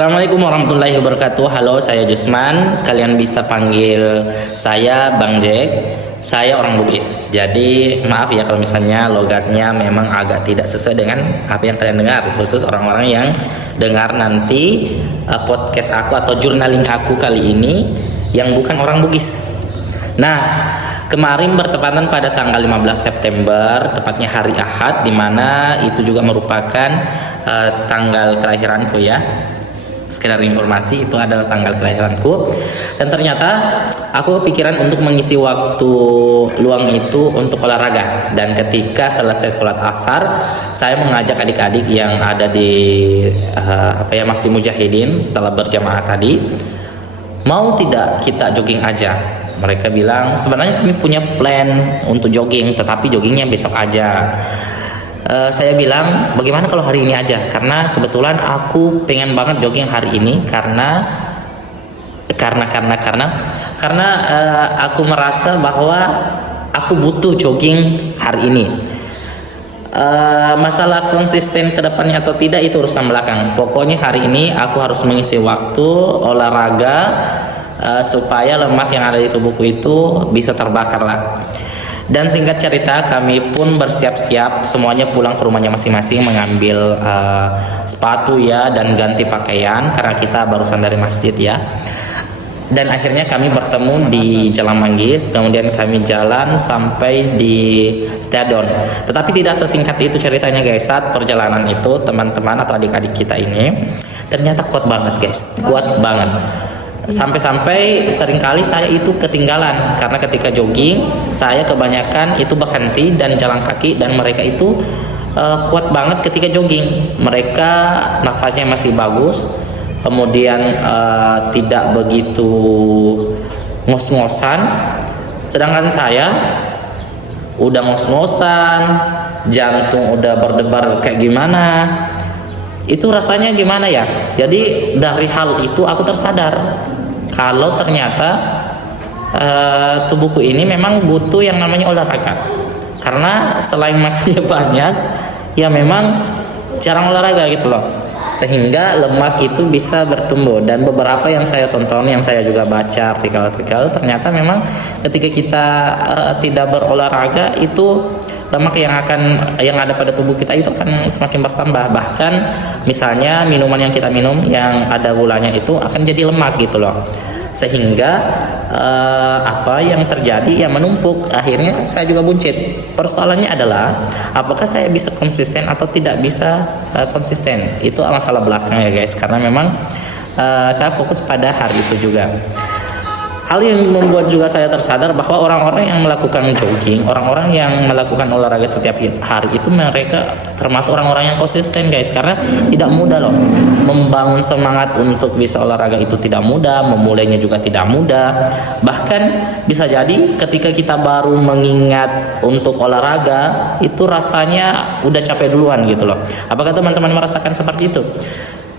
Assalamualaikum warahmatullahi wabarakatuh. Halo, saya Jusman. Kalian bisa panggil saya Bang Jack. Saya orang Bugis. Jadi maaf ya kalau misalnya logatnya memang agak tidak sesuai dengan apa yang kalian dengar. Khusus orang-orang yang dengar nanti podcast aku atau jurnaling aku kali ini yang bukan orang Bugis. Nah, kemarin bertepatan pada tanggal 15 September, tepatnya hari Ahad, di mana itu juga merupakan tanggal kelahiranku ya. Sekedar informasi, itu adalah tanggal kelahiranku. Dan ternyata aku kepikiran untuk mengisi waktu luang itu untuk olahraga. Dan ketika selesai sholat asar, saya mengajak adik-adik yang ada di Masjid Mujahidin setelah berjamaah tadi, mau tidak kita jogging aja. Mereka bilang sebenarnya kami punya plan untuk jogging, tetapi joggingnya besok aja. Saya bilang bagaimana kalau hari ini aja, karena kebetulan aku pengen banget jogging hari ini karena aku merasa bahwa aku butuh jogging hari ini. Masalah konsisten ke depannya atau tidak itu urusan belakang. Pokoknya hari ini aku harus mengisi waktu olahraga supaya lemak yang ada di tubuhku itu bisa terbakar lah. Dan singkat cerita, kami pun bersiap-siap, semuanya pulang ke rumahnya masing-masing, mengambil sepatu ya dan ganti pakaian karena kita barusan dari masjid ya. Dan akhirnya kami bertemu di Jalan Manggis, kemudian kami jalan sampai di stadion. Tetapi tidak sesingkat itu ceritanya guys. Saat perjalanan itu teman-teman atau adik-adik kita ini ternyata kuat banget guys, kuat banget. Sampai-sampai seringkali saya itu ketinggalan karena ketika jogging saya kebanyakan itu berhenti dan jalan kaki, dan mereka itu kuat banget ketika jogging. Mereka nafasnya masih bagus, kemudian tidak begitu ngos-ngosan, sedangkan saya udah ngos-ngosan, jantung udah berdebar kayak gimana. Itu rasanya gimana ya. Jadi dari hal itu aku tersadar kalau ternyata tubuhku ini memang butuh yang namanya olahraga. Karena selain makannya banyak, ya memang jarang olahraga gitu loh. Sehingga lemak itu bisa bertumbuh. Dan beberapa yang saya tonton, yang saya juga baca artikel-artikel, ternyata memang ketika kita tidak berolahraga itu lemak yang ada pada tubuh kita itu akan semakin bertambah. Bahkan misalnya minuman yang kita minum yang ada gulanya itu akan jadi lemak gitu loh. Sehingga apa yang terjadi ya menumpuk, akhirnya saya juga buncit. Persoalannya adalah apakah saya bisa konsisten atau tidak bisa konsisten. Itu masalah belakang ya guys, karena memang saya fokus pada hari itu juga. Hal yang membuat juga saya tersadar bahwa orang-orang yang melakukan jogging, orang-orang yang melakukan olahraga setiap hari itu mereka termasuk orang-orang yang konsisten guys. Karena tidak mudah loh membangun semangat untuk bisa olahraga, itu tidak mudah, memulainya juga tidak mudah. Bahkan bisa jadi ketika kita baru mengingat untuk olahraga itu rasanya udah capek duluan gitu loh. Apakah teman-teman merasakan seperti itu?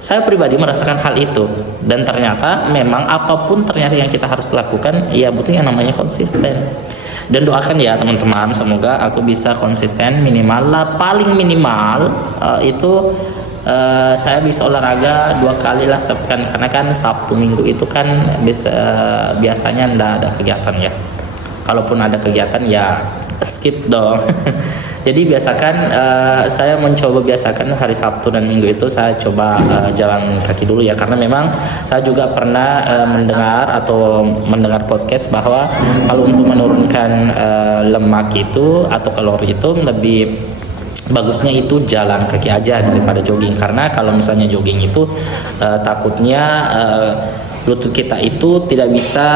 Saya pribadi merasakan hal itu, dan ternyata memang apapun ternyata yang kita harus lakukan ya butuh yang namanya konsisten. Dan doakan ya teman-teman, semoga aku bisa konsisten minimal lah, paling minimal itu saya bisa olahraga 2 kali lah sepekan, karena kan Sabtu Minggu itu kan biasanya ndak ada kegiatan ya. Kalaupun ada kegiatan ya skip dong. Jadi biasakan saya mencoba biasakan hari Sabtu dan Minggu itu saya coba jalan kaki dulu ya, karena memang saya juga pernah mendengar podcast bahwa kalau untuk menurunkan lemak itu atau kalori itu lebih bagusnya itu jalan kaki aja daripada jogging. Karena kalau misalnya jogging itu takutnya lutut kita itu tidak bisa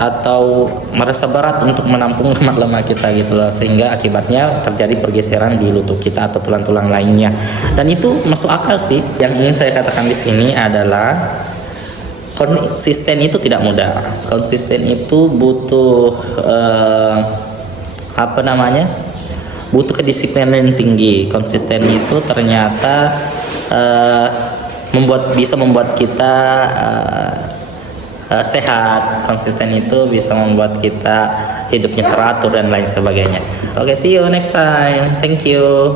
atau merasa berat untuk menampung lemak-lemak kita gitu loh, sehingga akibatnya terjadi pergeseran di lutut kita atau tulang-tulang lainnya. Dan itu masuk akal sih. Yang ingin saya katakan di sini adalah konsisten itu tidak mudah. Konsisten itu butuh butuh kedisiplinan yang tinggi. Konsisten itu ternyata bisa membuat kita sehat. Konsisten itu bisa membuat kita hidupnya teratur dan lain sebagainya. Oke, see you next time. Thank you.